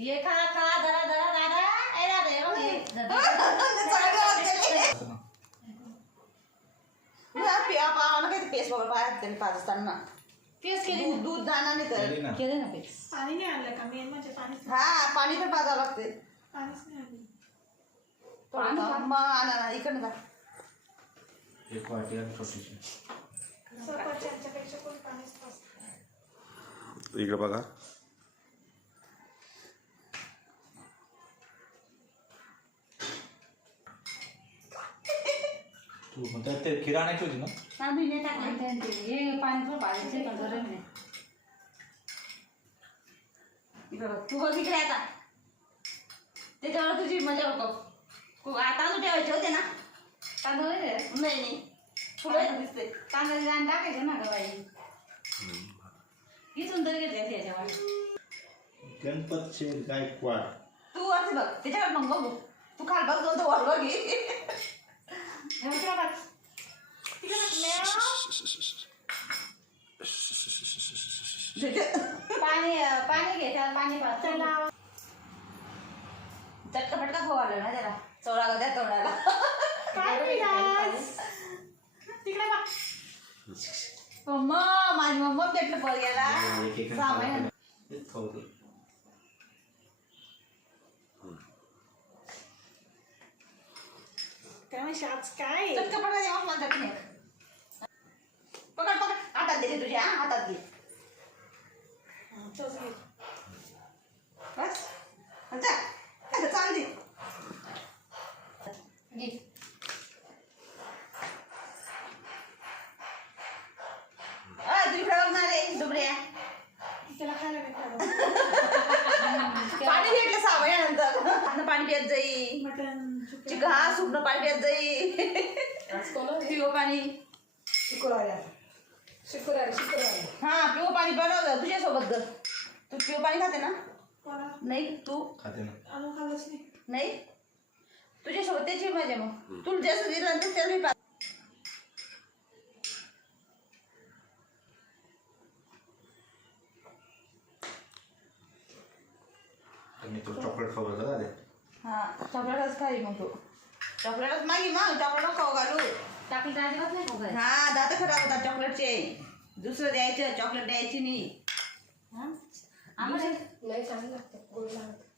ये खा खा जरा जरा दादा ए दादा ये बघ पिया पावाना काही पेस्ट वगैरे पाया त्यांनी पाच असताना पेस्ट केली दूध दाना नाही तर केले ना पेस्ट पाणी नाही आणलं का मेन म्हणजे पाणी हा पाणी पण पाजावं लागते पाणीच नाही आणलं मग आणा ना इकडनं जा एक वाटी आणि छोटीशी सरपंचांच्यापेक्षा कोण पाणीच पाजतं इकडे बघा तू म्हणतात ते खीर आणायची होती ना पाणी नाही टाकलं हे पाणी पण पाहिजे पण गरम नाही तू बघ इकडे आता त्याच्यावर तुझी मजा बघ तांदूळ ठेवायचे होते ना तांदूळ नाही नाही फुलं दिसते तांदळाची दाण टाकायचं ना ग बाई इथून तरी घेतले त्याच्यावर गणपत शेठ गायकवाड तू असं बघ त्याच्यावर मग बघू तू खाल बघ जाऊन तर वर बघ पाणी पाणी घे त्याला पाणी चटका पटका खाऊ आलं ना त्याला चवळा द्या चवळाला मम्मा माझी मम्मा भेटलं पर गेला सामान काय माहिती आज काय चटका पटका द्या मला चटणी पकड पकड हातात दे तुझ्या हातात घे बस जा चाल दे तुम्ही खेळवणार रे डुबऱ्या त्याला खायला भेटलं पाणी भेटलं सावयानंतर आता पाणी पित जाई मटन चिकन हा सुकणं पाणी पित जाई पिवं पाणी शुक्रवारी हा पिवं पाणी बनवलं तुझ्यासोबत जर तू पिवं पाणी खाते ना कोणा नाही तू खाते ना आणून खाल्लंच नाही नाही तुझ्यासोबत त्याची मजा मग तुला जास्त दिलं तर त्याला मी मी तो चॉकलेट खाऊ घालतो का हा चॉकलेटच खाई मग तू चॉकलेटच मागी मग चॉकलेट खाऊ घालू टाकली तर अजिबात नाही खाऊ हा दात खराब होतात चॉकलेटचे दुसरं द्यायचं चॉकलेट द्यायची नाही आम्हाला लय चांगलं लागतं गोड लागतं